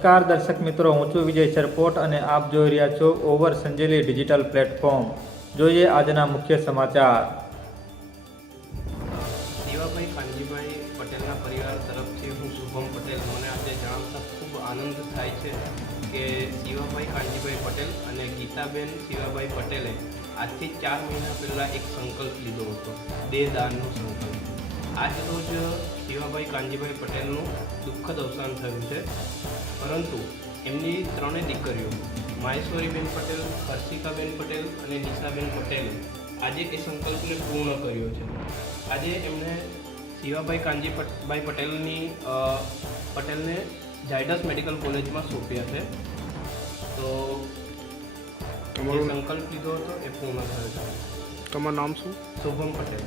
નમસ્કાર દર્શક મિત્રો, હું છું વિજય સરપોટ અને આપ જોઈ રહ્યા છો ઓવર સંજેલી ડિજિટલ પ્લેટફોર્મ। જોઈએ આજના મુખ્ય સમાચાર। શિવાભાઈ કાનજીભાઈ પટેલના પરિવાર તરફથી હું શુભમ પટેલ મને આજે જણાવતા ખૂબ આનંદ થાય છે કે શિવાભાઈ કાનજીભાઈ પટેલ અને ગીતાબેન શિવાભાઈ પટેલે આજથી 4 મહિના પહેલાં એક સંકલ્પ લીધો હતો, દેહદાનનો સંકલ્પ। આજ રોજ શિવાભાઈ કાનજીભાઈ પટેલનું દુઃખદ અવસાન થયું છે, પરંતુ એમની 3 દીકરીઓ માહેશ્વરીબેન પટેલ, હર્ષિકાબેન પટેલ અને નિશાબેન પટેલે આજે એ સંકલ્પને પૂર્ણ કર્યો છે। આજે એમણે શિવાભાઈ કાનજીભાઈ પટેલને ઝાયડસ મેડિકલ કોલેજમાં સોંપ્યા છે। તો જે સંકલ્પ લીધો હતો એ પૂર્ણ થયો છે। તમારું નામ શું? શુભમ પટેલ।